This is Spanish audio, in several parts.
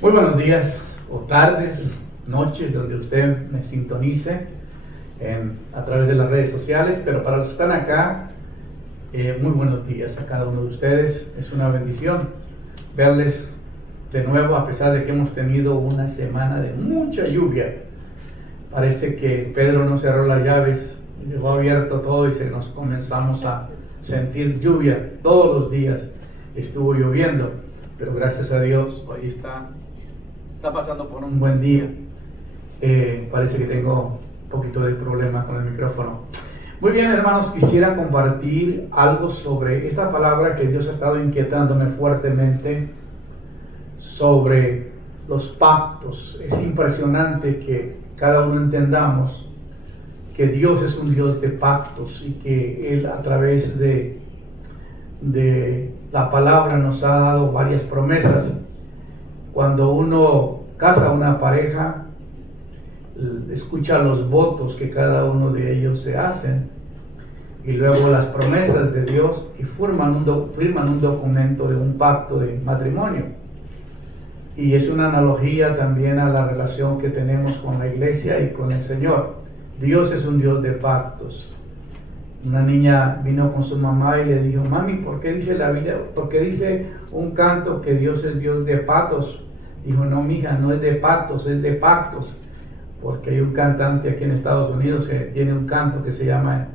Muy buenos días o tardes, noches, donde usted me sintonice a través de las redes sociales, pero para los que están acá, muy buenos días a cada uno de ustedes. Es una bendición verles de nuevo, a pesar de que hemos tenido una semana de mucha lluvia. Parece que Pedro no cerró las llaves, dejó abierto todo y nos comenzamos a sentir lluvia. Todos los días estuvo lloviendo, pero gracias a Dios hoy está pasando por un buen día. Parece que tengo un poquito de problema con el micrófono. Muy bien, hermanos, quisiera compartir algo sobre esta palabra que Dios ha estado inquietándome fuertemente sobre los pactos. Es impresionante que cada uno entendamos que Dios es un Dios de pactos y que Él, a través de la palabra, nos ha dado varias promesas. Cuando uno casa a una pareja, escucha los votos que cada uno de ellos se hacen y luego las promesas de Dios y firman un documento de un pacto de matrimonio. Y es una analogía también a la relación que tenemos con la iglesia y con el Señor. Dios es un Dios de pactos. Una niña vino con su mamá y le dijo: mami, ¿por qué dice la Biblia, por qué dice un canto que Dios es Dios de pactos? Dijo: no, mija, no es de pactos, es de pactos. Porque hay un cantante aquí en Estados Unidos que tiene un canto que se llama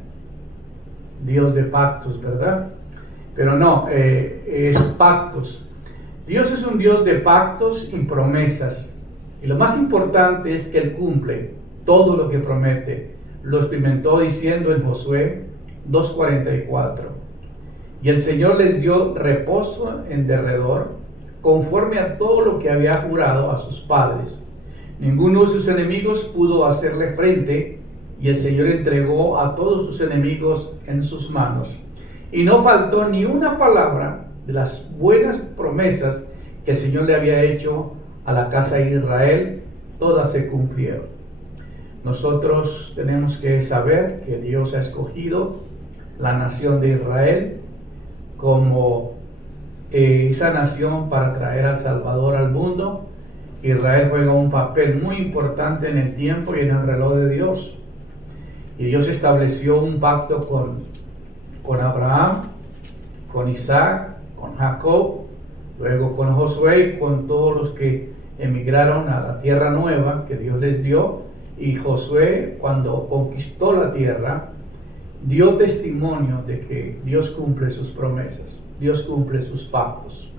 Dios de pactos, ¿verdad? Pero no, es pactos. Dios es un Dios de pactos y promesas. Y lo más importante es que Él cumple todo lo que promete. Lo experimentó diciendo en Josué 2:44. Y el Señor les dio reposo en derredor, conforme a todo lo que había jurado a sus padres. Ninguno de sus enemigos pudo hacerle frente, y el Señor entregó a todos sus enemigos en sus manos. Y no faltó ni una palabra de las buenas promesas que el Señor le había hecho a la casa de Israel. Todas se cumplieron. Nosotros tenemos que saber que Dios ha escogido la nación de Israel como esa nación para traer al Salvador al mundo. Israel juega un papel muy importante en el tiempo y en el reloj de Dios. Y Dios estableció un pacto con Abraham, con Isaac, con Jacob, luego con Josué y con todos los que emigraron a la tierra nueva que Dios les dio. Y Josué, cuando conquistó la tierra, dio testimonio de que Dios cumple sus promesas, Dios cumple sus pactos.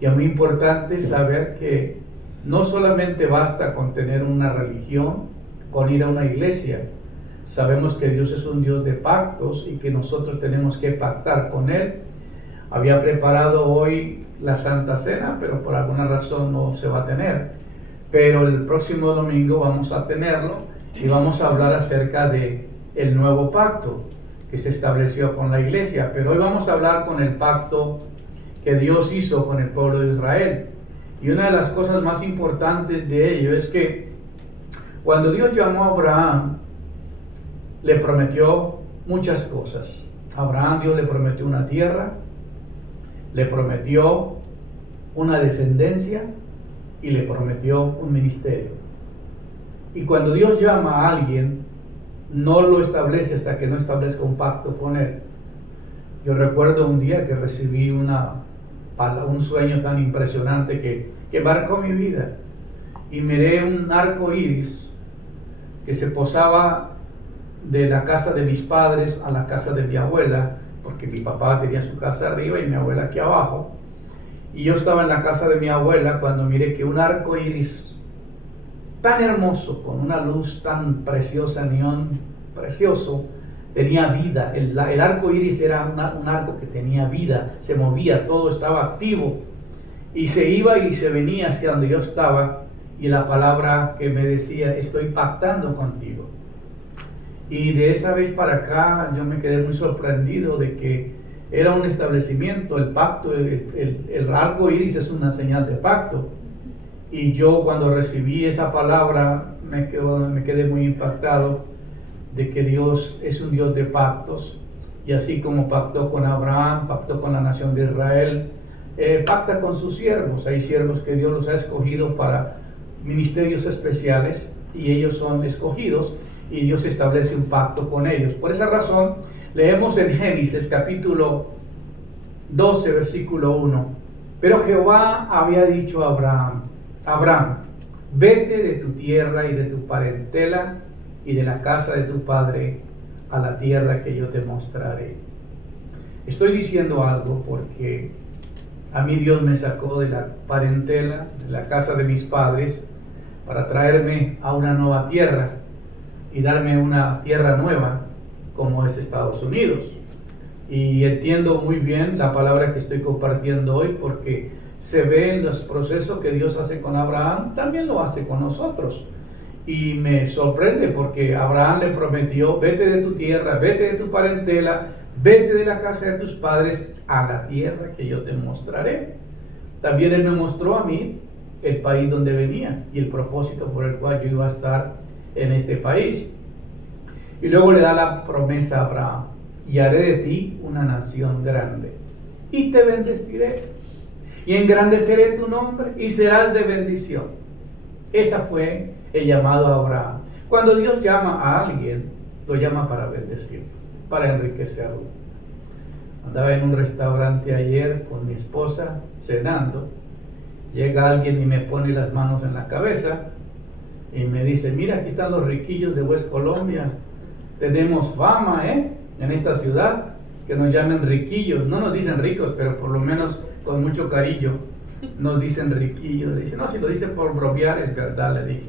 Y es muy importante saber que no solamente basta con tener una religión, con ir a una iglesia. Sabemos que Dios es un Dios de pactos y que nosotros tenemos que pactar con Él. Había preparado hoy la Santa Cena, pero por alguna razón no se va a tener. Pero el próximo domingo vamos a tenerlo y vamos a hablar acerca de el nuevo pacto que se estableció con la iglesia. Pero hoy vamos a hablar con el pacto que Dios hizo con el pueblo de Israel. Y una de las cosas más importantes de ello es que cuando Dios llamó a Abraham, le prometió muchas cosas. A Abraham Dios le prometió una tierra, le prometió una descendencia y le prometió un ministerio. Y cuando Dios llama a alguien, no lo establece hasta que no establezca un pacto con él. Yo recuerdo un día que recibí un sueño tan impresionante que marcó mi vida. Y miré un arco iris que se posaba de la casa de mis padres a la casa de mi abuela, porque mi papá tenía su casa arriba y mi abuela aquí abajo. Y yo estaba en la casa de mi abuela cuando miré que un arco iris tan hermoso, con una luz tan preciosa, neón precioso, tenía vida. El arco iris era un arco que tenía vida, se movía, todo estaba activo y se iba y se venía hacia donde yo estaba. Y la palabra que me decía: estoy pactando contigo. Y de esa vez para acá yo me quedé muy sorprendido de que era un establecimiento, el pacto, el arco iris es una señal de pacto. Y yo, cuando recibí esa palabra, me quedé muy impactado de que Dios es un Dios de pactos. Y así como pactó con Abraham, pactó con la nación de Israel, pacta con sus siervos. Hay siervos que Dios los ha escogido para ministerios especiales y ellos son escogidos y Dios establece un pacto con ellos. Por esa razón, leemos en Génesis capítulo 12, versículo 1. Pero Jehová había dicho a Abraham: Abraham, vete de tu tierra y de tu parentela y de la casa de tu padre a la tierra que yo te mostraré. Estoy diciendo algo porque a mí Dios me sacó de la parentela, de la casa de mis padres, para traerme a una nueva tierra y darme una tierra nueva como es Estados Unidos. Y entiendo muy bien la palabra que estoy compartiendo hoy porque se ve en los procesos que Dios hace con Abraham, también lo hace con nosotros. Y me sorprende porque Abraham le prometió: vete de tu tierra, vete de tu parentela, vete de la casa de tus padres a la tierra que yo te mostraré. También él me mostró a mí el país donde venía y el propósito por el cual yo iba a estar en este país. Y luego le da la promesa a Abraham: y haré de ti una nación grande, y te bendeciré, y engrandeceré tu nombre, y serás de bendición. Esa fue el llamado a Abraham. Cuando Dios llama a alguien, lo llama para bendecirlo, para enriquecerlo. Andaba en un restaurante ayer con mi esposa, cenando. Llega alguien y me pone las manos en la cabeza y me dice: mira, aquí están los riquillos de West Colombia. Tenemos fama, en esta ciudad, que nos llamen riquillos. No nos dicen ricos, pero por lo menos con mucho cariño nos dicen riquillos. Le dije: no, si lo dice por bromear es verdad, le dije,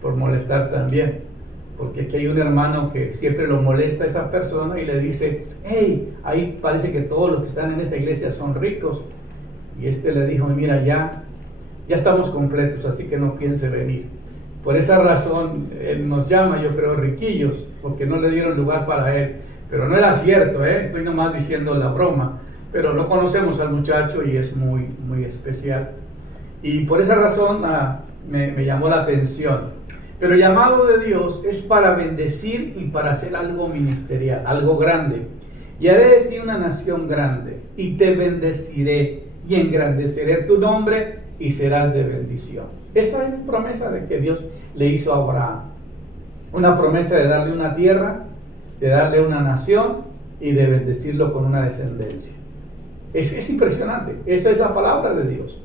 por molestar también, porque aquí hay un hermano que siempre lo molesta a esa persona y le dice: hey, ahí parece que todos los que están en esa iglesia son ricos. Y le dijo: mira, ya estamos completos, así que no piense venir. Por esa razón él nos llama, yo creo, riquillos, porque no le dieron lugar para él. Pero no era cierto, estoy nomás diciendo la broma. Pero lo conocemos al muchacho y es muy, muy especial. Y por esa razón me llamó la atención. Pero el llamado de Dios es para bendecir y para hacer algo ministerial, algo grande. Y haré de ti una nación grande, y te bendeciré, y engrandeceré tu nombre, y serás de bendición. Esa es la promesa de que Dios le hizo a Abraham. Una promesa de darle una tierra, de darle una nación y de bendecirlo con una descendencia. Es impresionante. Esa es la palabra de Dios.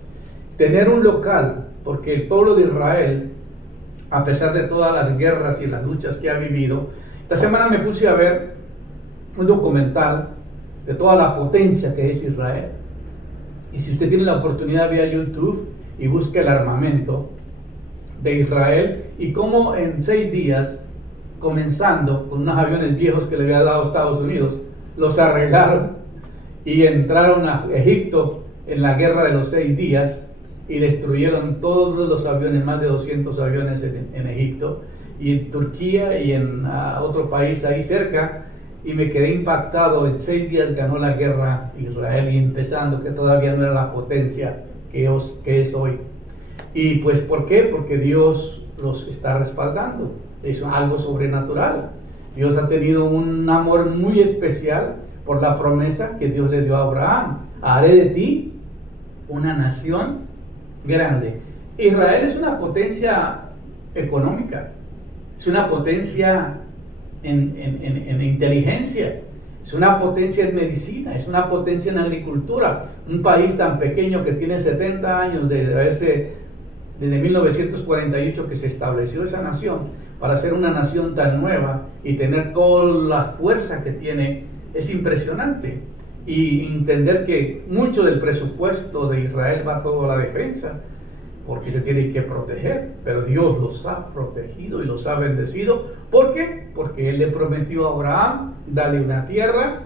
Tener un local, porque el pueblo de Israel, a pesar de todas las guerras y las luchas que ha vivido, esta semana me puse a ver un documental de toda la potencia que es Israel. Y si usted tiene la oportunidad, vea YouTube y busque el armamento de Israel y cómo en 6 días, comenzando con unos aviones viejos que le había dado Estados Unidos, los arreglaron y entraron a Egipto en la guerra de los 6 días y destruyeron todos los aviones, más de 200 aviones en Egipto y en Turquía y en otro país ahí cerca. Y me quedé impactado. En 6 días ganó la guerra Israel, y empezando, que todavía no era la potencia que es hoy. Y pues, ¿por qué? Porque Dios los está respaldando. Es algo sobrenatural. Dios ha tenido un amor muy especial por la promesa que Dios le dio a Abraham: haré de ti una nación grande. Israel es una potencia económica, es una potencia en inteligencia, es una potencia en medicina, es una potencia en agricultura. Un país tan pequeño que tiene 70 años desde 1948 que se estableció esa nación, para ser una nación tan nueva y tener toda la fuerza que tiene, es impresionante. Y entender que mucho del presupuesto de Israel va todo a la defensa, porque se tiene que proteger, pero Dios los ha protegido y los ha bendecido. ¿Por qué? Porque Él le prometió a Abraham darle una tierra,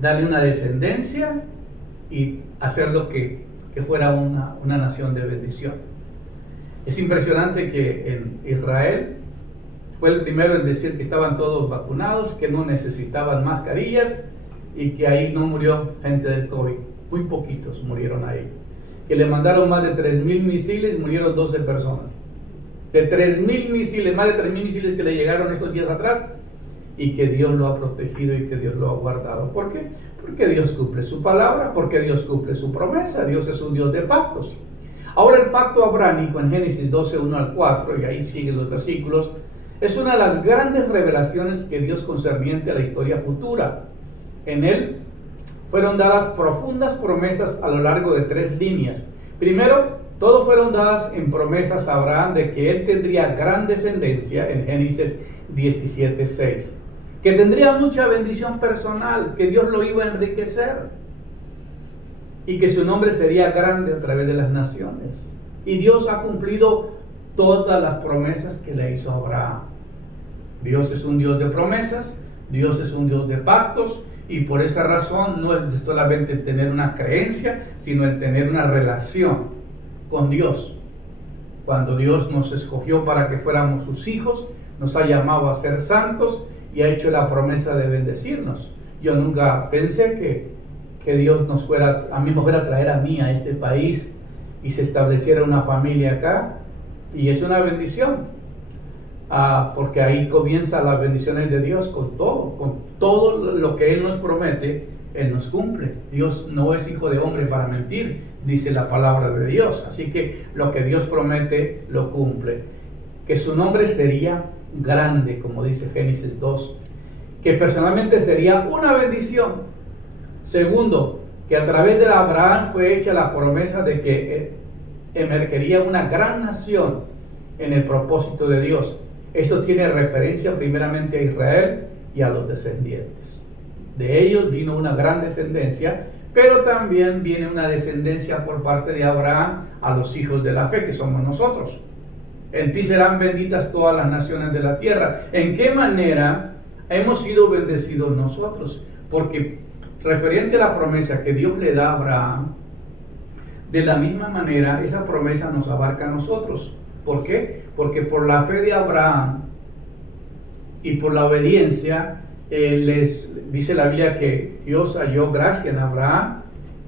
darle una descendencia y hacerlo que fuera una nación de bendición. Es impresionante que en Israel fue el primero en decir que estaban todos vacunados, que no necesitaban mascarillas y que ahí no murió gente del COVID. Muy poquitos murieron ahí. Que le mandaron más de 3,000 misiles, murieron 12 personas. De 3,000 misiles, más de 3,000 misiles que le llegaron estos días atrás, y que Dios lo ha protegido y que Dios lo ha guardado. ¿Por qué? Porque Dios cumple su palabra, porque Dios cumple su promesa. Dios es un Dios de pactos. Ahora el pacto abrámico en Génesis 12, 1 al 4, y ahí siguen los versículos, es una de las grandes revelaciones que Dios concerniente a la historia futura. En él fueron dadas profundas promesas a lo largo de 3 líneas. Primero, todos fueron dadas en promesas a Abraham de que él tendría gran descendencia en Génesis 17, 6. Que tendría mucha bendición personal, que Dios lo iba a enriquecer y que su nombre sería grande a través de las naciones. Y Dios ha cumplido todas las promesas que le hizo a Abraham. Dios es un Dios de promesas, Dios es un Dios de pactos, y por esa razón no es solamente tener una creencia, sino el tener una relación con Dios. Cuando Dios nos escogió para que fuéramos sus hijos, nos ha llamado a ser santos y ha hecho la promesa de bendecirnos. Yo nunca pensé que Dios nos fuera a traer a mí a este país y se estableciera una familia acá, y es una bendición. Porque ahí comienzan las bendiciones de Dios con todo lo que Él nos promete, Él nos cumple. Dios no es hijo de hombre para mentir, dice la palabra de Dios. Así que lo que Dios promete, lo cumple. Que su nombre sería grande, como dice Génesis 2, que personalmente sería una bendición. Segundo, que a través de Abraham fue hecha la promesa de que emergería una gran nación en el propósito de Dios. Esto tiene referencia primeramente a Israel y a los descendientes. De ellos vino una gran descendencia, pero también viene una descendencia por parte de Abraham a los hijos de la fe, que somos nosotros. En ti serán benditas todas las naciones de la tierra. ¿En qué manera hemos sido bendecidos nosotros? Porque referente a la promesa que Dios le da a Abraham, de la misma manera esa promesa nos abarca a nosotros. ¿Por qué? Porque por la fe de Abraham y por la obediencia, les dice la Biblia que Dios halló gracia en Abraham,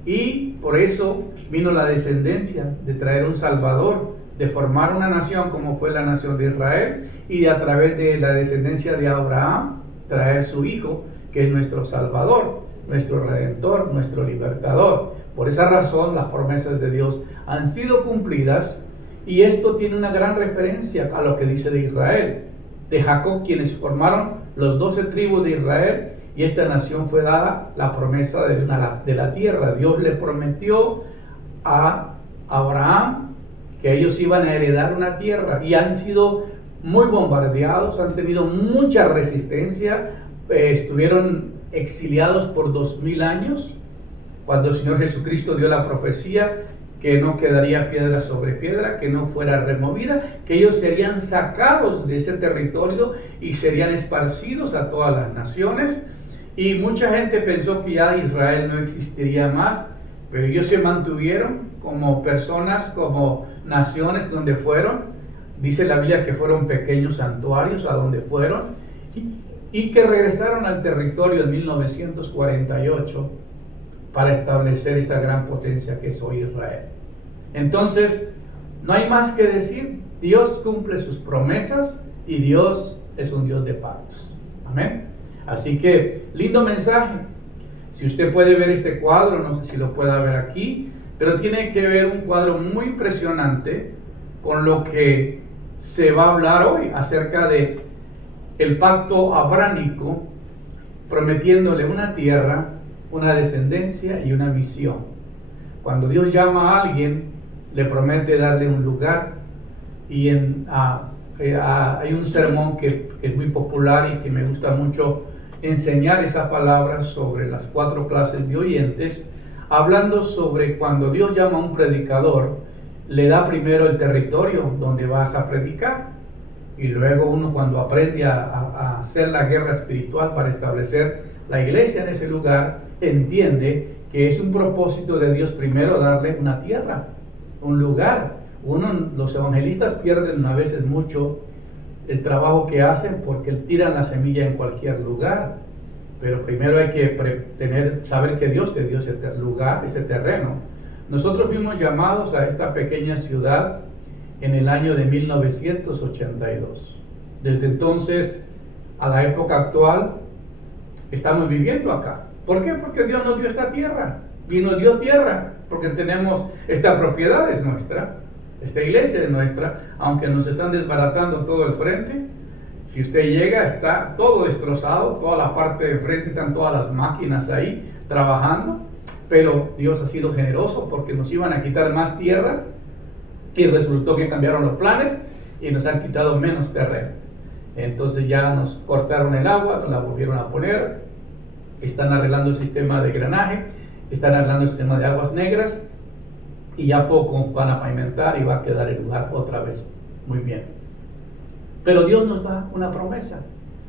y por eso vino la descendencia de traer un Salvador, de formar una nación como fue la nación de Israel, y a través de la descendencia de Abraham traer su Hijo, que es nuestro Salvador, nuestro Redentor, nuestro Libertador. Por esa razón las promesas de Dios han sido cumplidas. Y esto tiene una gran referencia a lo que dice de Israel, de Jacob, quienes formaron los 12 tribus de Israel, y esta nación fue dada la promesa de la tierra. Dios le prometió a Abraham que ellos iban a heredar una tierra, y han sido muy bombardeados, han tenido mucha resistencia, estuvieron exiliados por 2000 años, cuando el Señor Jesucristo dio la profecía que no quedaría piedra sobre piedra, que no fuera removida, que ellos serían sacados de ese territorio y serían esparcidos a todas las naciones. Y mucha gente pensó que ya Israel no existiría más, pero ellos se mantuvieron como personas, como naciones donde fueron. Dice la Biblia que fueron pequeños santuarios a donde fueron, y que regresaron al territorio en 1948 para establecer esta gran potencia que es hoy Israel. Entonces, no hay más que decir. Dios cumple sus promesas y Dios es un Dios de pactos. Amén. Así que, lindo mensaje. Si usted puede ver este cuadro, no sé si lo pueda ver aquí, pero tiene que ver un cuadro muy impresionante con lo que se va a hablar hoy acerca de el pacto abrámico, prometiéndole una tierra, una descendencia y una misión. Cuando Dios llama a alguien, le promete darle un lugar, y hay un sermón que es muy popular y que me gusta mucho enseñar esa palabra sobre las 4 clases de oyentes, hablando sobre cuando Dios llama a un predicador, le da primero el territorio donde vas a predicar, y luego uno, cuando aprende a hacer la guerra espiritual para establecer la iglesia en ese lugar, entiende que es un propósito de Dios primero darle una tierra, un lugar. Los evangelistas pierden a veces mucho el trabajo que hacen porque tiran la semilla en cualquier lugar, pero primero hay que saber que Dios te dio ese lugar, ese terreno. Nosotros fuimos llamados a esta pequeña ciudad en el año de 1982. Desde entonces a la época actual, estamos viviendo acá. ¿Por qué? Porque Dios nos dio esta tierra. Y nos dio tierra porque tenemos, esta propiedad es nuestra, esta iglesia es nuestra, aunque nos están desbaratando todo el frente. Si usted llega, está todo destrozado, toda la parte de frente, están todas las máquinas ahí trabajando, pero Dios ha sido generoso porque nos iban a quitar más tierra y resultó que cambiaron los planes y nos han quitado menos terreno. Entonces ya nos cortaron el agua, nos la volvieron a poner, están arreglando el sistema de drenaje, están arreglando el sistema de aguas negras y ya poco van a pavimentar y va a quedar el lugar otra vez muy bien. Pero Dios nos da una promesa,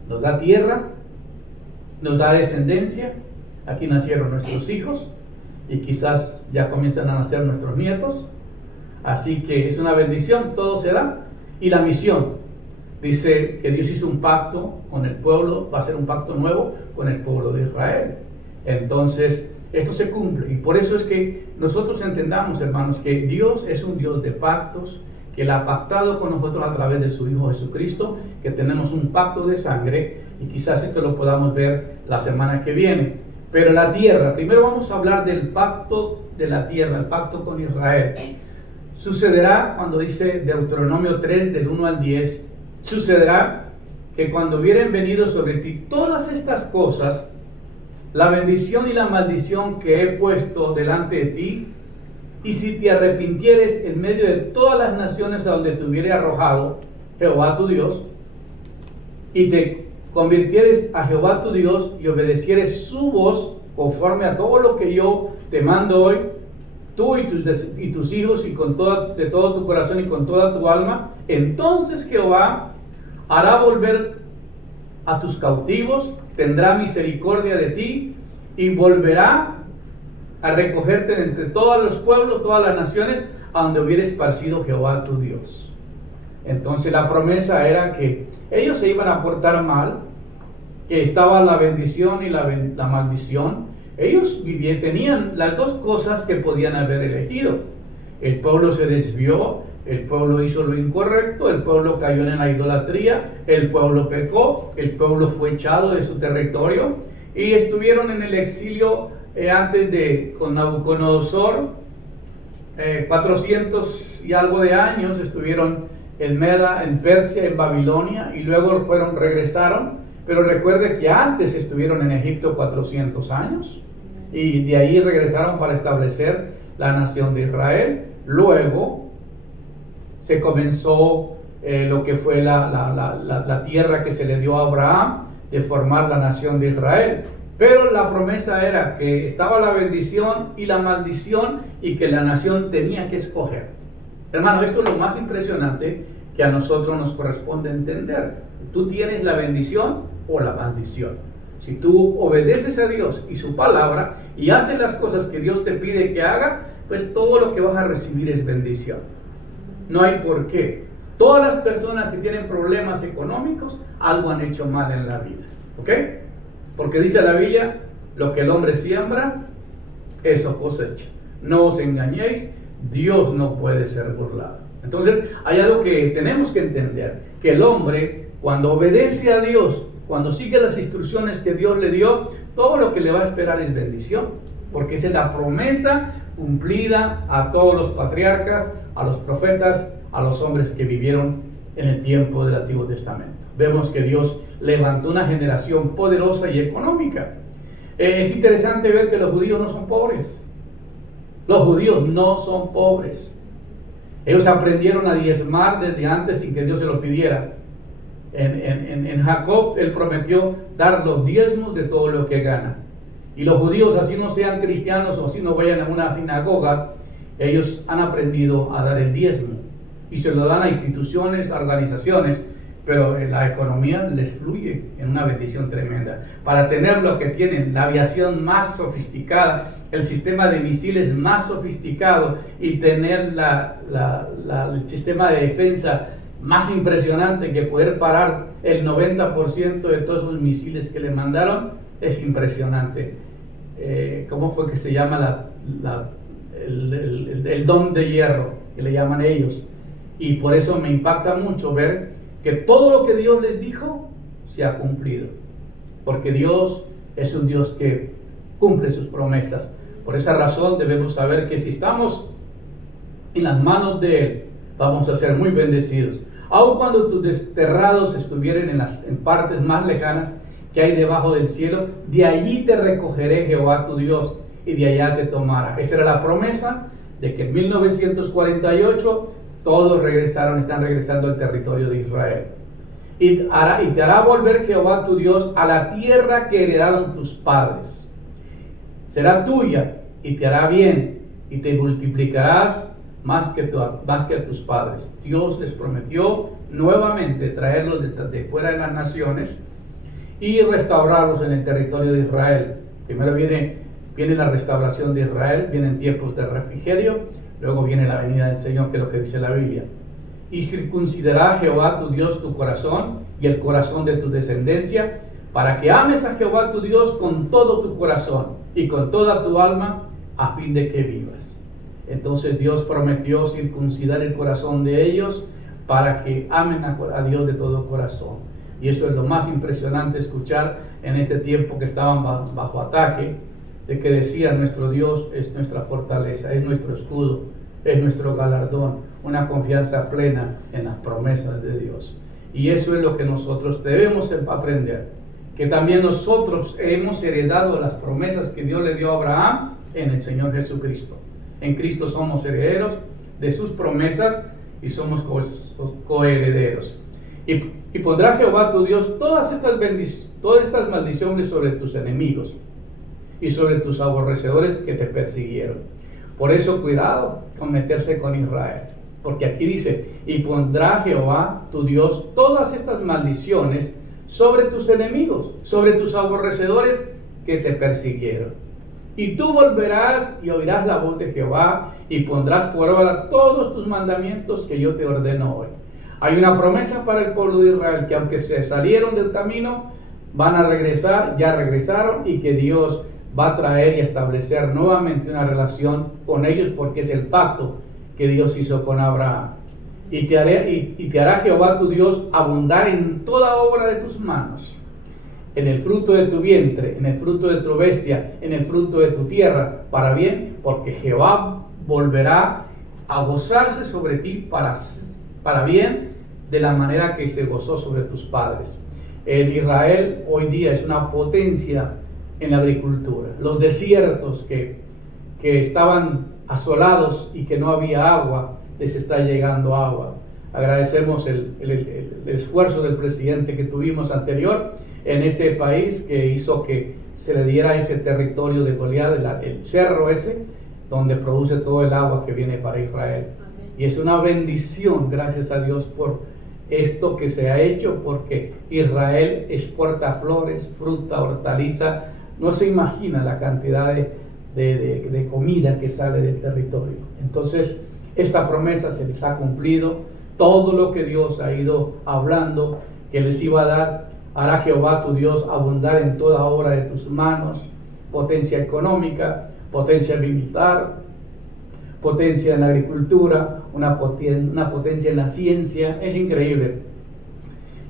nos da tierra, nos da descendencia. Aquí nacieron nuestros hijos y quizás ya comienzan a nacer nuestros nietos. Así que es una bendición, todo se da. Y la misión, dice que Dios hizo un pacto con el pueblo, va a ser un pacto nuevo con el pueblo de Israel. Entonces, esto se cumple. Y por eso es que nosotros entendamos, hermanos, que Dios es un Dios de pactos, que Él ha pactado con nosotros a través de su Hijo Jesucristo, que tenemos un pacto de sangre, y quizás esto lo podamos ver la semana que viene. Pero la tierra, primero vamos a hablar del pacto de la tierra, el pacto con Israel. Sucederá, cuando dice Deuteronomio 3, del 1 al 10, sucederá que cuando hubieren venido sobre ti todas estas cosas, la bendición y la maldición que he puesto delante de ti, y si te arrepintieres en medio de todas las naciones a donde te hubiere arrojado Jehová tu Dios, y te convirtieres a Jehová tu Dios y obedecieres su voz conforme a todo lo que yo te mando hoy, tú y tus hijos, y de todo tu corazón y con toda tu alma, entonces Jehová hará volver a tus cautivos, tendrá misericordia de ti y volverá a recogerte de entre todos los pueblos, todas las naciones, a donde hubiera esparcido Jehová tu Dios. Entonces la promesa era que ellos se iban a portar mal, que estaba la bendición y la maldición. Ellos tenían las dos cosas que podían haber elegido. El pueblo se desvió, el pueblo hizo lo incorrecto, el pueblo cayó en la idolatría, el pueblo pecó, el pueblo fue echado de su territorio y estuvieron en el exilio con Nabucodonosor, 400 y algo de años estuvieron en Meda, en Persia, en Babilonia, y luego regresaron, pero recuerde que antes estuvieron en Egipto 400 años, y de ahí regresaron para establecer la nación de Israel. Luego se comenzó lo que fue la tierra que se le dio a Abraham, de formar la nación de Israel. Pero la promesa era que estaba la bendición y la maldición, y que la nación tenía que escoger. Hermano, esto es lo más impresionante que a nosotros nos corresponde entender. Tú tienes la bendición o la maldición. Si tú obedeces a Dios y su palabra y haces las cosas que Dios te pide que haga, pues todo lo que vas a recibir es bendición. No hay por qué. Todas las personas que tienen problemas económicos, algo han hecho mal en la vida. ¿Ok? Porque dice la Biblia, lo que el hombre siembra, eso cosecha. No os engañéis, Dios no puede ser burlado. Entonces, hay algo que tenemos que entender, que el hombre, cuando obedece a Dios, cuando sigue las instrucciones que Dios le dio, todo lo que le va a esperar es bendición, porque esa es la promesa cumplida a todos los patriarcas, a los profetas, a los hombres que vivieron en el tiempo del Antiguo Testamento. Vemos que Dios levantó una generación poderosa y económica. Es interesante ver que los judíos no son pobres. Los judíos no son pobres. Ellos aprendieron a diezmar desde antes sin que Dios se lo pidiera. En Jacob, él prometió dar los diezmos de todo lo que gana. Y los judíos, así no sean cristianos o así no vayan a una sinagoga, ellos han aprendido a dar el diezmo. Y se lo dan a instituciones, a organizaciones, pero la economía les fluye en una bendición tremenda. Para tener lo que tienen, la aviación más sofisticada, el sistema de misiles más sofisticado, y tener el sistema de defensa más impresionante, que poder parar el 90% de todos esos misiles que le mandaron, es impresionante. ¿Cómo fue que se llama el dom de hierro, que le llaman ellos? Y por eso me impacta mucho ver que todo lo que Dios les dijo se ha cumplido. Porque Dios es un Dios que cumple sus promesas. Por esa razón debemos saber que si estamos en las manos de Él, vamos a ser muy bendecidos. Aun cuando tus desterrados estuvieran en partes más lejanas que hay debajo del cielo, de allí te recogeré, Jehová tu Dios, y de allá te tomará. Esa era la promesa de que en 1948 todos están regresando al territorio de Israel. Y te hará volver Jehová tu Dios a la tierra que heredaron tus padres. Será tuya y te hará bien y te multiplicarás más que a tus padres. Dios les prometió nuevamente traerlos de fuera de las naciones y restaurarlos en el territorio de Israel. Primero viene la restauración de Israel, vienen tiempos de refrigerio, luego viene la venida del Señor, que es lo que dice la Biblia. Y circuncidará Jehová tu Dios tu corazón y el corazón de tu descendencia, para que ames a Jehová tu Dios con todo tu corazón y con toda tu alma, a fin de que vivas. Entonces Dios prometió circuncidar el corazón de ellos para que amen a Dios de todo corazón. Y eso es lo más impresionante escuchar en este tiempo que estaban bajo ataque, de que decía: nuestro Dios es nuestra fortaleza, es nuestro escudo, es nuestro galardón, una confianza plena en las promesas de Dios. Y eso es lo que nosotros debemos aprender, que también nosotros hemos heredado las promesas que Dios le dio a Abraham en el Señor Jesucristo. En Cristo somos herederos de sus promesas y somos coherederos. Y pondrá Jehová tu Dios todas estas maldiciones sobre tus enemigos y sobre tus aborrecedores que te persiguieron. Por eso cuidado con meterse con Israel, porque aquí dice: y pondrá Jehová tu Dios todas estas maldiciones sobre tus enemigos, sobre tus aborrecedores que te persiguieron. Y tú volverás y oirás la voz de Jehová y pondrás por obra todos tus mandamientos que yo te ordeno hoy. Hay una promesa para el pueblo de Israel, que aunque se salieron del camino, van a regresar, ya regresaron, y que Dios va a traer y establecer nuevamente una relación con ellos, porque es el pacto que Dios hizo con Abraham. Y te hará Jehová tu Dios abundar en toda obra de tus manos, en el fruto de tu vientre, en el fruto de tu bestia, en el fruto de tu tierra, para bien, porque Jehová volverá a gozarse sobre ti para bien, de la manera que se gozó sobre tus padres. Israel hoy día es una potencia en la agricultura. Los desiertos que estaban asolados y que no había agua, les está llegando agua. Agradecemos el esfuerzo del presidente que tuvimos anterior en este país, que hizo que se le diera ese territorio de Goliat, el cerro ese, donde produce todo el agua que viene para Israel. Amén. Y es una bendición, gracias a Dios por esto que se ha hecho, porque Israel exporta flores, fruta, hortaliza. No se imagina la cantidad de comida que sale del territorio. Entonces, esta promesa se les ha cumplido. Todo lo que Dios ha ido hablando que les iba a dar, hará Jehová tu Dios abundar en toda obra de tus manos: potencia económica, potencia militar, potencia en la agricultura, una potencia en la ciencia. Es increíble.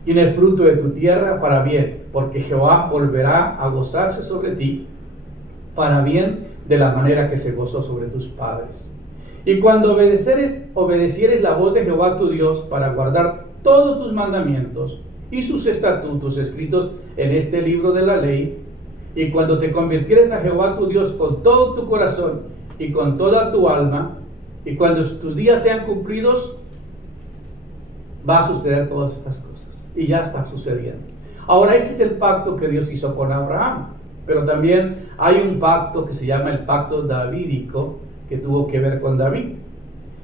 Y en el fruto de tu tierra para bien, porque Jehová volverá a gozarse sobre ti para bien, de la manera que se gozó sobre tus padres. Y cuando obedecieres la voz de Jehová tu Dios para guardar todos tus mandamientos y sus estatutos escritos en este libro de la ley, y cuando te convirtieres a Jehová tu Dios con todo tu corazón y con toda tu alma, y cuando tus días sean cumplidos, va a suceder todas estas cosas. Y ya está sucediendo. Ahora, ese es el pacto que Dios hizo con Abraham. Pero también hay un pacto que se llama el pacto davídico, que tuvo que ver con David.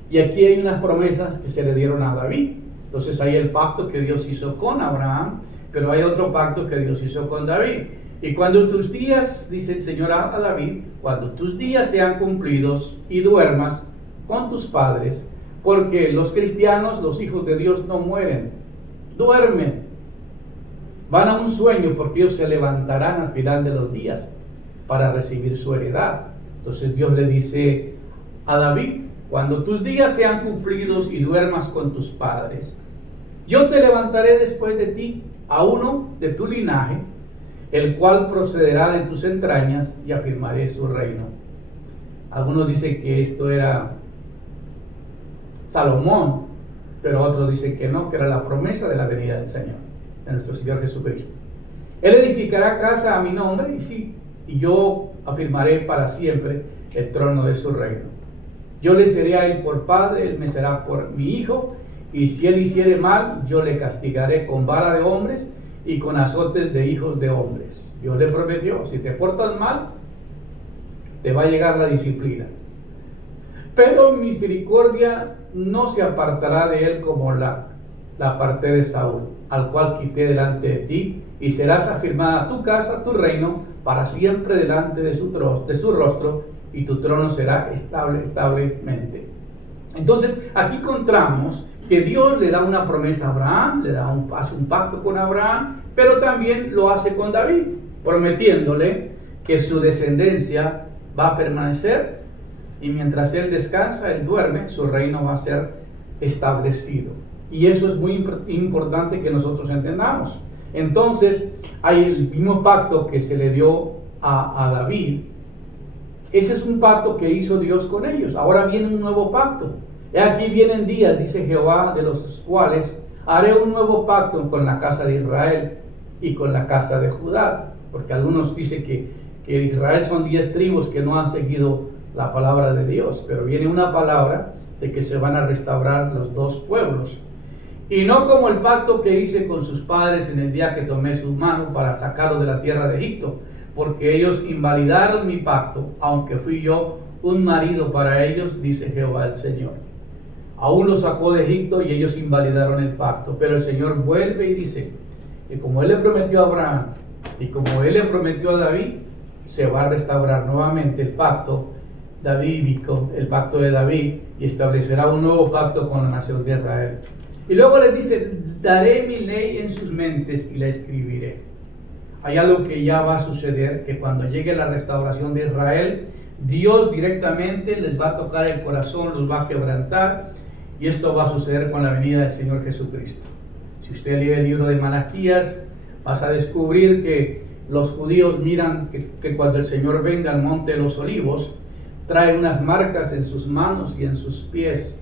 Y aquí hay unas promesas que se le dieron a David. Entonces hay el pacto que Dios hizo con Abraham, pero hay otro pacto que Dios hizo con David. Y cuando tus días, dice el Señor a David, cuando tus días sean cumplidos y duermas con tus padres, porque los cristianos, los hijos de Dios, no mueren, duermen, van a un sueño, porque ellos se levantarán al final de los días para recibir su heredad. Entonces Dios le dice a David: cuando tus días sean cumplidos y duermas con tus padres, yo te levantaré después de ti a uno de tu linaje, el cual procederá de tus entrañas, y afirmaré su reino. Algunos dicen que esto era Salomón, pero otros dicen que no, que era la promesa de la venida del Señor, de nuestro Señor Jesucristo. Él edificará casa a mi nombre, y sí, y yo afirmaré para siempre el trono de su reino. Yo le seré a él por padre, él me será por mi hijo, y si él hiciere mal, yo le castigaré con vara de hombres y con azotes de hijos de hombres. Dios le prometió, si te portas mal, te va a llegar la disciplina. Pero misericordia no se apartará de él como la aparté de Saúl, al cual quité delante de ti, y serás afirmada tu casa, tu reino, para siempre delante de su rostro, y tu trono será establemente. Entonces, aquí encontramos que Dios le da una promesa a Abraham, hace un pacto con Abraham, pero también lo hace con David, prometiéndole que su descendencia va a permanecer, y mientras él descansa, él duerme, su reino va a ser establecido. Y eso es muy importante que nosotros entendamos. Entonces, hay el mismo pacto que se le dio a David. Ese es un pacto que hizo Dios con ellos. Ahora viene un nuevo pacto. Y aquí vienen días, dice Jehová, de los cuales haré un nuevo pacto con la casa de Israel y con la casa de Judá. Porque algunos dicen que Israel son 10 tribus que no han seguido la palabra de Dios. Pero viene una palabra de que se van a restaurar los dos pueblos. Y no como el pacto que hice con sus padres en el día que tomé su mano para sacarlos de la tierra de Egipto, porque ellos invalidaron mi pacto, aunque fui yo un marido para ellos, dice Jehová el Señor. Aún los sacó de Egipto y ellos invalidaron el pacto, pero el Señor vuelve y dice que como Él le prometió a Abraham y como Él le prometió a David, se va a restaurar nuevamente el pacto davídico, el pacto de David, y establecerá un nuevo pacto con la nación de Israel. Y luego les dice, daré mi ley en sus mentes y la escribiré. Hay algo que ya va a suceder, que cuando llegue la restauración de Israel, Dios directamente les va a tocar el corazón, los va a quebrantar, y esto va a suceder con la venida del Señor Jesucristo. Si usted lee el libro de Malaquías, vas a descubrir que los judíos miran que cuando el Señor venga al monte de los olivos, trae unas marcas en sus manos y en sus pies.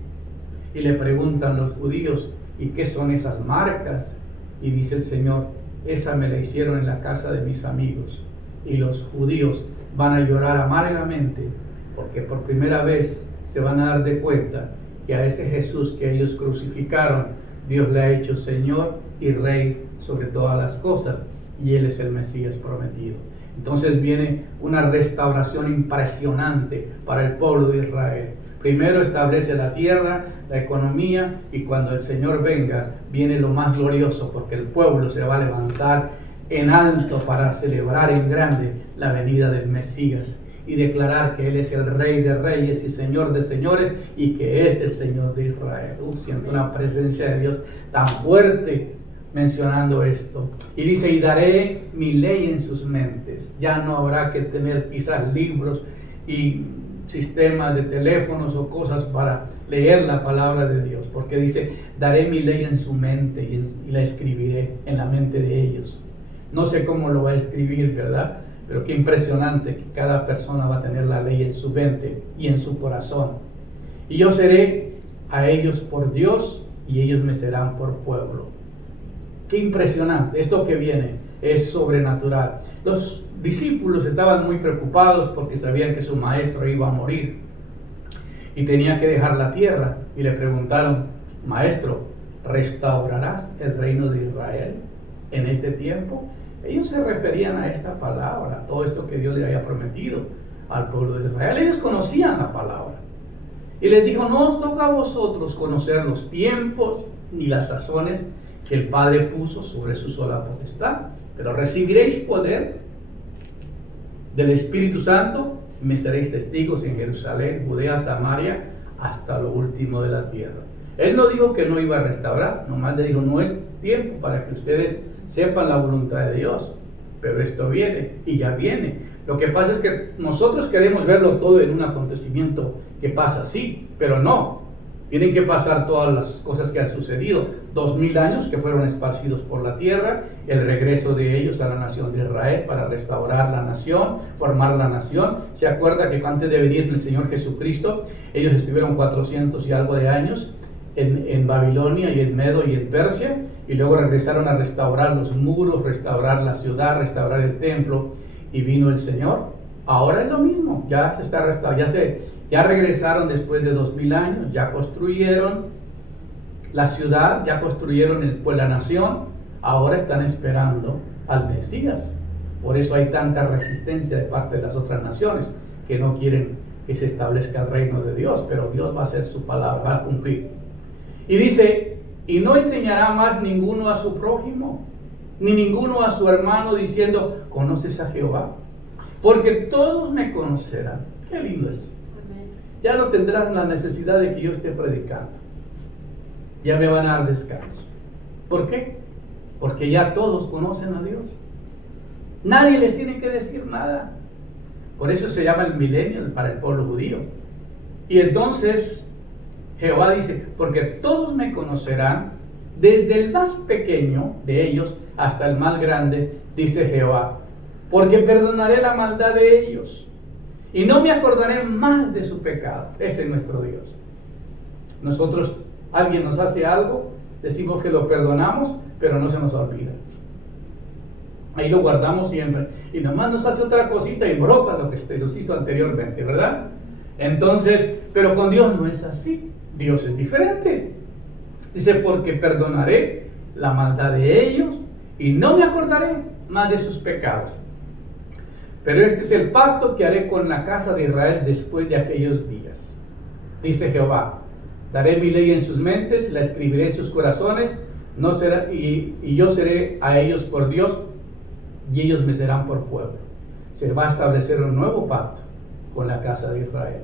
Y le preguntan los judíos, ¿y qué son esas marcas? Y dice el Señor, esa me la hicieron en la casa de mis amigos. Y los judíos van a llorar amargamente, porque por primera vez se van a dar de cuenta que a ese Jesús que ellos crucificaron, Dios le ha hecho Señor y Rey sobre todas las cosas, y Él es el Mesías prometido. Entonces viene una restauración impresionante para el pueblo de Israel. Primero establece la tierra, la economía, y cuando el Señor venga, viene lo más glorioso, porque el pueblo se va a levantar en alto para celebrar en grande la venida del Mesías y declarar que Él es el Rey de Reyes y Señor de Señores, y que es el Señor de Israel. Siento una presencia de Dios tan fuerte mencionando esto. Y dice, y daré mi ley en sus mentes. Ya no habrá que tener quizás libros y sistemas de teléfonos o cosas para leer la palabra de Dios, porque dice, daré mi ley en su mente y la escribiré en la mente de ellos. No sé cómo lo va a escribir, ¿verdad? Pero qué impresionante que cada persona va a tener la ley en su mente y en su corazón. Y yo seré a ellos por Dios y ellos me serán por pueblo. Qué impresionante, esto que viene es sobrenatural. Los discípulos estaban muy preocupados porque sabían que su maestro iba a morir y tenía que dejar la tierra, y le preguntaron, maestro, ¿restaurarás el reino de Israel en este tiempo? Ellos se referían a esta palabra, todo esto que Dios le había prometido al pueblo de Israel. Ellos conocían la palabra y les dijo, no os toca a vosotros conocer los tiempos ni las sazones que el Padre puso sobre su sola potestad, pero recibiréis poder del Espíritu Santo y me seréis testigos en Jerusalén, Judea, Samaria, hasta lo último de la tierra. Él no dijo que no iba a restaurar, nomás le dijo, no es tiempo para que ustedes sepan la voluntad de Dios, pero esto viene y ya viene. Lo que pasa es que nosotros queremos verlo todo en un acontecimiento que pasa así, pero no. Tienen que pasar todas las cosas que han sucedido. 2000 años que fueron esparcidos por la tierra, el regreso de ellos a la nación de Israel para restaurar la nación, formar la nación. Se acuerda que antes de venir el Señor Jesucristo, ellos estuvieron 400 y algo de años en Babilonia y en Medo y en Persia, y luego regresaron a restaurar los muros, restaurar la ciudad, restaurar el templo, y vino el Señor. Ahora es lo mismo, ya se está restaurando, ya regresaron después de 2000 años, ya construyeron la ciudad, ya construyeron la nación, ahora están esperando al Mesías. Por eso hay tanta resistencia de parte de las otras naciones que no quieren que se establezca el reino de Dios, pero Dios va a hacer su palabra, va a cumplir. Y dice, y no enseñará más ninguno a su prójimo, ni ninguno a su hermano, diciendo, ¿conoces a Jehová? Porque todos me conocerán. Qué lindo es. Ya no tendrán la necesidad de que yo esté predicando. Ya me van a dar descanso. ¿Por qué? Porque ya todos conocen a Dios. Nadie les tiene que decir nada. Por eso se llama el milenio para el pueblo judío. Y entonces Jehová dice, porque todos me conocerán, desde el más pequeño de ellos hasta el más grande, dice Jehová, porque perdonaré la maldad de ellos y no me acordaré más de su pecado. Ese es nuestro Dios. Nosotros, alguien nos hace algo, decimos que lo perdonamos, pero no se nos olvida. Ahí lo guardamos siempre. Y nomás nos hace otra cosita y brota lo que nos hizo anteriormente, ¿verdad? Entonces, pero con Dios no es así. Dios es diferente. Dice, porque perdonaré la maldad de ellos y no me acordaré más de sus pecados. Pero este es el pacto que haré con la casa de Israel después de aquellos días. Dice Jehová, daré mi ley en sus mentes, la escribiré en sus corazones, no será, y yo seré a ellos por Dios, y ellos me serán por pueblo. Se va a establecer un nuevo pacto con la casa de Israel.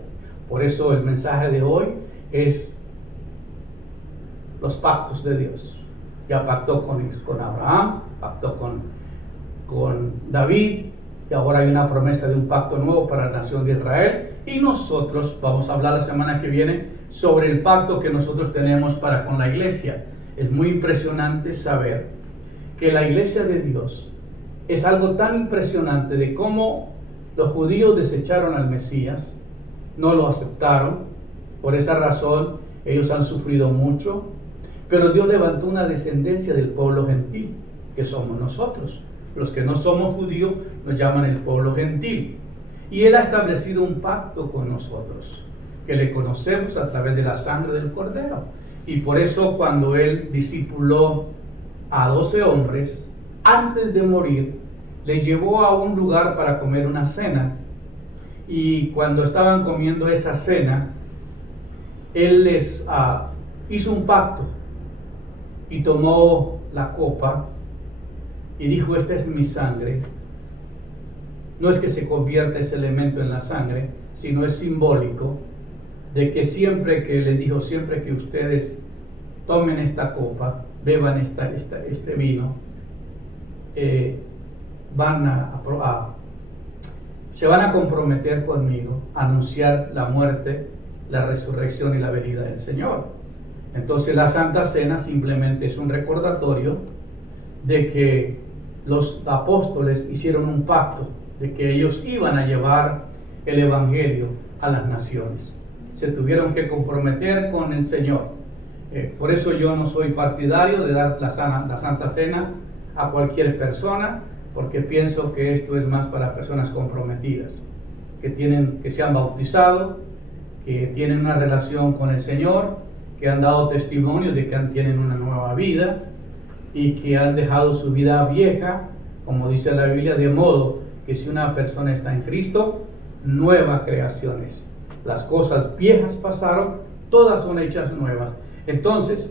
Por eso el mensaje de hoy es los pactos de Dios. Ya pactó con Abraham, pactó con David, y ahora hay una promesa de un pacto nuevo para la nación de Israel. Y nosotros vamos a hablar la semana que viene sobre el pacto que nosotros tenemos para con la iglesia. Es muy impresionante saber que la iglesia de Dios es algo tan impresionante de cómo los judíos desecharon al Mesías, no lo aceptaron. Por esa razón ellos han sufrido mucho, pero Dios levantó una descendencia del pueblo gentil, que somos nosotros. Los que no somos judíos nos llaman el pueblo gentil. Y Él ha establecido un pacto con nosotros, que le conocemos a través de la sangre del Cordero. Y por eso cuando Él discipuló a 12 hombres, antes de morir, les llevó a un lugar para comer una cena. Y cuando estaban comiendo esa cena, Él les hizo un pacto y tomó la copa y dijo, esta es mi sangre. No es que se convierta ese elemento en la sangre, sino es simbólico de que siempre que les dijo, siempre que ustedes tomen esta copa, beban este vino, se van a comprometer conmigo a anunciar la muerte, la resurrección y la venida del Señor. Entonces la Santa Cena simplemente es un recordatorio de que los apóstoles hicieron un pacto, de que ellos iban a llevar el Evangelio a las naciones. Se tuvieron que comprometer con el Señor. Por eso yo no soy partidario de dar la Santa Cena a cualquier persona, porque pienso que esto es más para personas comprometidas, que se han bautizado, que tienen una relación con el Señor, que han dado testimonio de que tienen una nueva vida y que han dejado su vida vieja, como dice la Biblia, de modo que si una persona está en Cristo, nueva creación es. Las cosas viejas pasaron, todas son hechas nuevas. Entonces,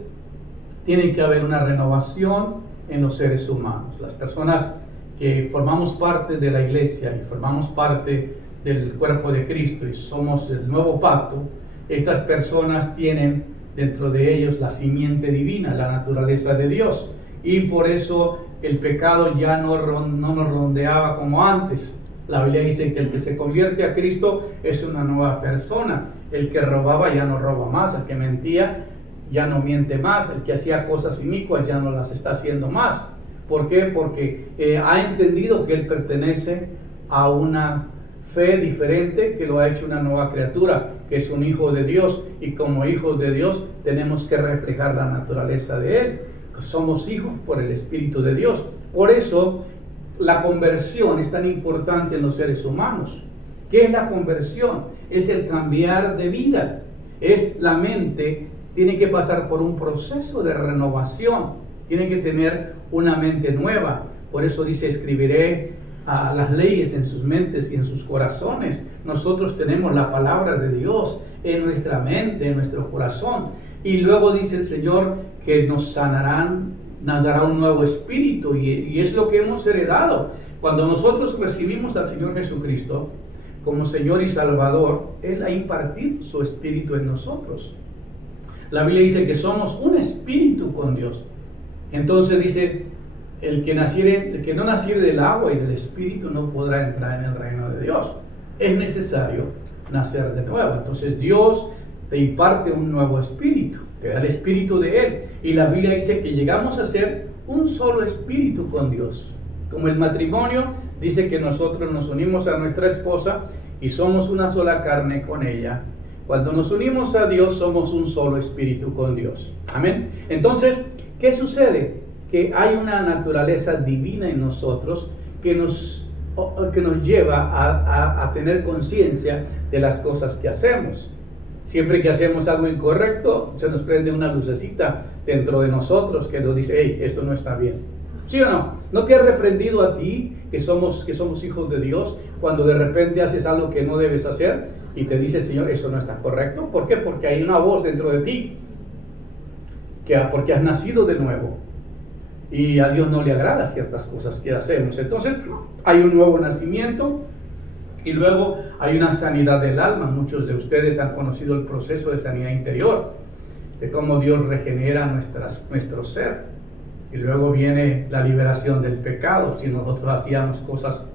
tiene que haber una renovación en los seres humanos. Las personas que formamos parte de la iglesia y formamos parte del cuerpo de Cristo y somos el nuevo pacto, estas personas tienen dentro de ellos la simiente divina, la naturaleza de Dios, y por eso el pecado ya no nos rondeaba como antes. La Biblia dice que el que se convierte a Cristo es una nueva persona. El que robaba ya no roba más, el que mentía ya no miente más, el que hacía cosas inicuas ya no las está haciendo más. ¿Por qué? Porque ha entendido que él pertenece a una fe diferente, que lo ha hecho una nueva criatura, que es un hijo de Dios, y como hijos de Dios tenemos que reflejar la naturaleza de Él. Somos hijos por el Espíritu de Dios. Por eso la conversión es tan importante en los seres humanos. ¿Qué es la conversión? Es el cambiar de vida. Es la mente, tiene que pasar por un proceso de renovación, tiene que tener una mente nueva. Por eso dice, escribiré las leyes en sus mentes y en sus corazones. Nosotros tenemos la palabra de Dios en nuestra mente, en nuestro corazón. Y luego dice el Señor que nos sanarán, nos dará un nuevo espíritu, y es lo que hemos heredado. Cuando nosotros recibimos al Señor Jesucristo como Señor y Salvador, Él ha impartido su espíritu en nosotros. La Biblia dice que somos un espíritu con Dios. Entonces dice, el que no naciere del agua y del espíritu no podrá entrar en el reino de Dios. Es necesario nacer de nuevo. Entonces Dios te imparte un nuevo espíritu, te da el espíritu de Él. Y la Biblia dice que llegamos a ser un solo espíritu con Dios. Como el matrimonio dice que nosotros nos unimos a nuestra esposa y somos una sola carne con ella. Cuando nos unimos a Dios somos un solo espíritu con Dios. Amén. Entonces, ¿qué sucede? Que hay una naturaleza divina en nosotros que nos lleva a tener conciencia de las cosas que hacemos. Siempre que hacemos algo incorrecto, se nos prende una lucecita dentro de nosotros que nos dice, hey, esto no está bien. ¿Sí o no? ¿No te ha reprendido a ti, que somos hijos de Dios, cuando de repente haces algo que no debes hacer y te dice el Señor, eso no está correcto? ¿Por qué? Porque hay una voz dentro de ti, porque has nacido de nuevo. Y a Dios no le agrada ciertas cosas que hacemos. Entonces hay un nuevo nacimiento y luego hay una sanidad del alma. Muchos de ustedes han conocido el proceso de sanidad interior, de cómo Dios regenera nuestro ser. Y luego viene la liberación del pecado. Si nosotros hacíamos cosas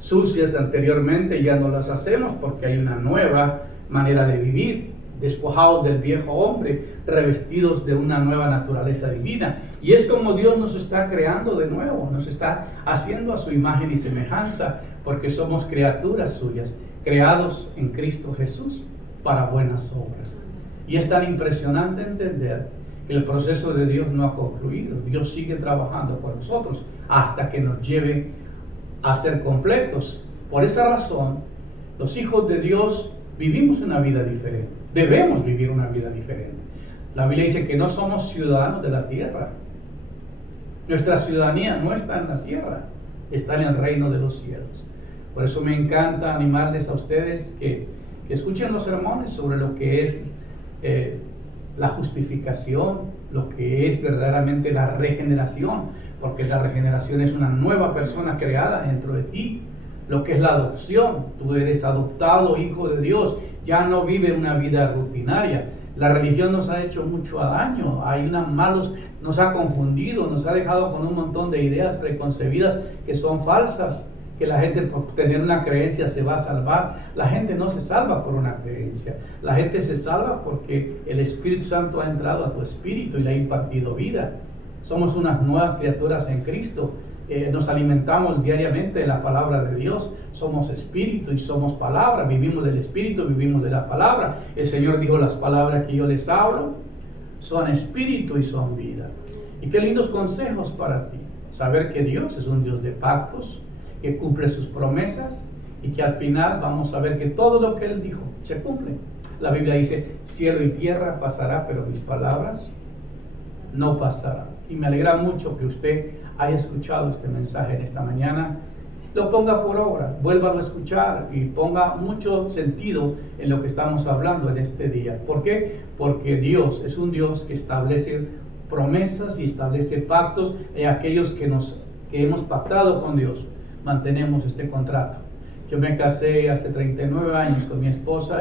sucias anteriormente, ya no las hacemos porque hay una nueva manera de vivir, despojados del viejo hombre, revestidos de una nueva naturaleza divina. Y es como Dios nos está creando de nuevo, nos está haciendo a su imagen y semejanza, porque somos criaturas suyas, creados en Cristo Jesús para buenas obras. Y es tan impresionante entender que el proceso de Dios no ha concluido. Dios sigue trabajando con nosotros hasta que nos lleve a ser completos. Por esa razón, los hijos de Dios vivimos una vida diferente. Debemos vivir una vida diferente. La Biblia dice que no somos ciudadanos de la tierra. Nuestra ciudadanía no está en la tierra, está en el reino de los cielos. Por eso me encanta animarles a ustedes que escuchen los sermones sobre lo que es la justificación, lo que es verdaderamente la regeneración, porque la regeneración es una nueva persona creada dentro de ti. Lo que es la adopción, tú eres adoptado hijo de Dios, ya no vive una vida rutinaria. La religión nos ha hecho mucho daño, nos ha confundido, nos ha dejado con un montón de ideas preconcebidas que son falsas, que la gente por tener una creencia se va a salvar. La gente no se salva por una creencia, la gente se salva porque el Espíritu Santo ha entrado a tu espíritu y le ha impartido vida. Somos unas nuevas criaturas en Cristo. Nos alimentamos diariamente de la palabra de Dios, somos espíritu y somos palabra, vivimos del espíritu, vivimos de la palabra. El Señor dijo, las palabras que yo les hablo son espíritu y son vida. Y qué lindos consejos para ti, saber que Dios es un Dios de pactos, que cumple sus promesas y que al final vamos a ver que todo lo que Él dijo se cumple. La Biblia dice, cielo y tierra pasará, pero mis palabras no pasarán. Y me alegra mucho que usted haya escuchado este mensaje en esta mañana, lo ponga por obra, vuélvalo a escuchar y ponga mucho sentido en lo que estamos hablando en este día. ¿Por qué? Porque Dios es un Dios que establece promesas y establece pactos en aquellos que hemos pactado con Dios. Mantenemos este contrato. Yo me casé hace 39 años con mi esposa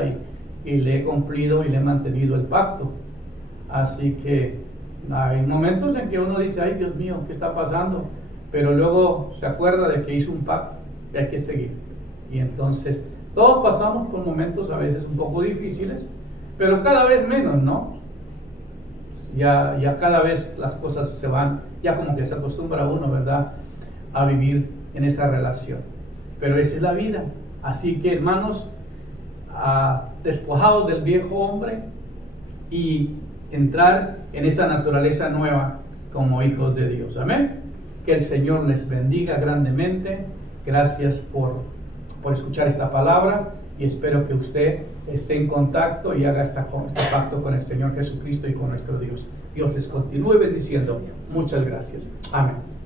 y le he cumplido y le he mantenido el pacto. Así que hay momentos en que uno dice, ay Dios mío, ¿qué está pasando? Pero luego se acuerda de que hizo un pacto y hay que seguir. Y entonces todos pasamos por momentos a veces un poco difíciles, pero cada vez menos, ¿no? Ya cada vez las cosas se van, ya como que se acostumbra uno, ¿verdad?, a vivir en esa relación. Pero esa es la vida. Así que, hermanos, despojados del viejo hombre y entrar en esa naturaleza nueva como hijos de Dios. Amén. Que el Señor les bendiga grandemente. Gracias por escuchar esta palabra, y espero que usted esté en contacto y haga este pacto con el Señor Jesucristo y con nuestro Dios. Dios les continúe bendiciendo. Muchas gracias. Amén.